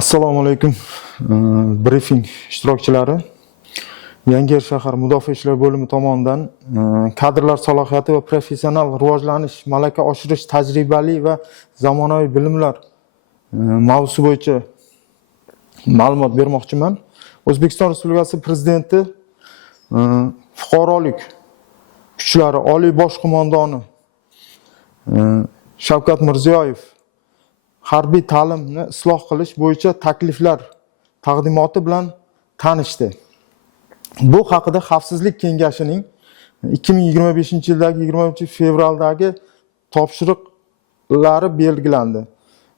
Assalomu alaykum. Briefing ishtirokchilari. Yangiyer shahar Mudofaa ishlar bo'limi tomonidan kadrlar salohiyati va professional rivojlanish, malaka oshirish, tajribali va zamonaviy bilimlar mavzusi bo'yicha ma'lumot bermoqchiman. O'zbekiston Respublikasi Prezidenti fuqarolik kuchlari oliy bosh qo'mondoni Shavkat Mirziyoyev harbiy ta'limni isloh qilish bo'yicha takliflar taqdimoti bilan tanishdi. Bu haqida Xavfsizlik kengashining 2025-yildagi 23-fevraldagi topshiriqlari belgilandi.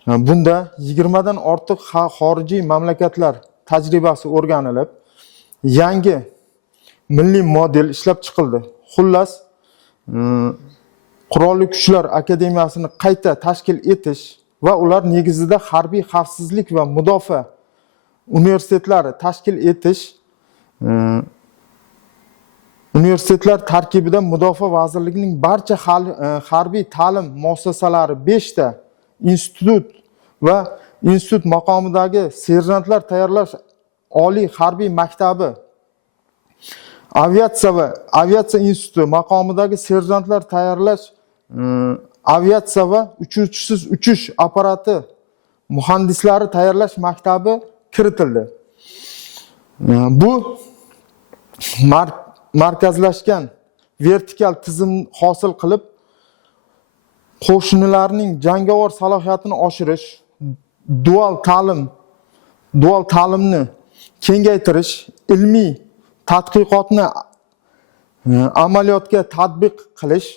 Bunda 20 dan ortiq xorijiy mamlakatlar tajribasi o'rganilib, yangi milliy model ishlab chiqildi. Xullas, Qurolli Kuchlar akademiyasini qayta tashkil etish va ular negizida harbiy xavfsizlik va mudofaa universitetlari tashkil etish, universitetlar tarkibida Mudofaa vazirligining barcha harbiy ta'lim muassasalari 5 ta institut va institut maqomidagi serjantlar tayyorlash oliy harbiy maktabi, aviatsiya instituti maqomidagi serjantlar tayyorlash aviatsiya va uchuvchisiz uchish apparati muhandislari tayyorlash maktabi kiritildi. Bu markazlashgan vertikal tizim hosil qilib, qo'shinlarning jangovar salohiyatini oshirish, dual ta'limni kengaytirish, ilmiy tadqiqotni amaliyotga tatbiq qilish,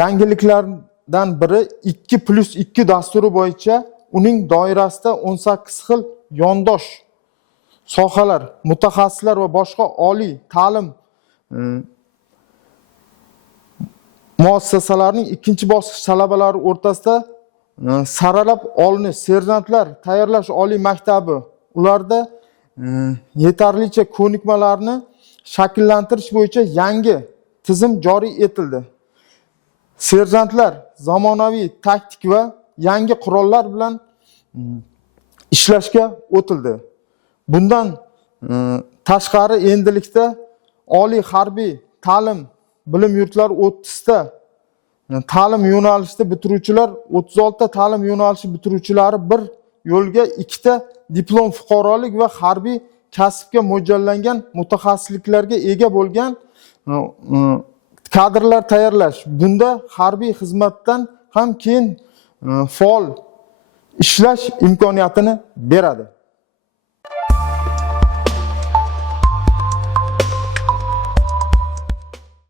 yangiliklardan biri 2+2 dasturi bo'yicha uning doirasida 18 xil yondosh sohalar, mutaxassislar va boshqa oliy ta'lim muassasalarining ikkinchi bosqich talabalari o'rtasida saralab olinish, serjantlar tayyorlash oliy maktabi ularda yetarlicha ko'nikmalarni shakllantirish bo'yicha yangi tizim joriy etildi. Serjantlar zamonaviy taktik va yangi qurollar bilan ishlashga o'tildi. Bundan tashqari endilikda oliy harbiy ta'lim bilim yurtlari 30 ta ta'lim yo'nalishida bitiruvchilar, 36 ta ta'lim yo'nalishi bitiruvchilari bir yo'lga 2 ta diplom fuqarolik va harbiy kasbga mo'ljallangan mutaxassisliklarga ega bo'lgan kadrlar tayyorlash. Bunda harbiy xizmatdan ham keyin faol ishlash imkoniyatini beradi.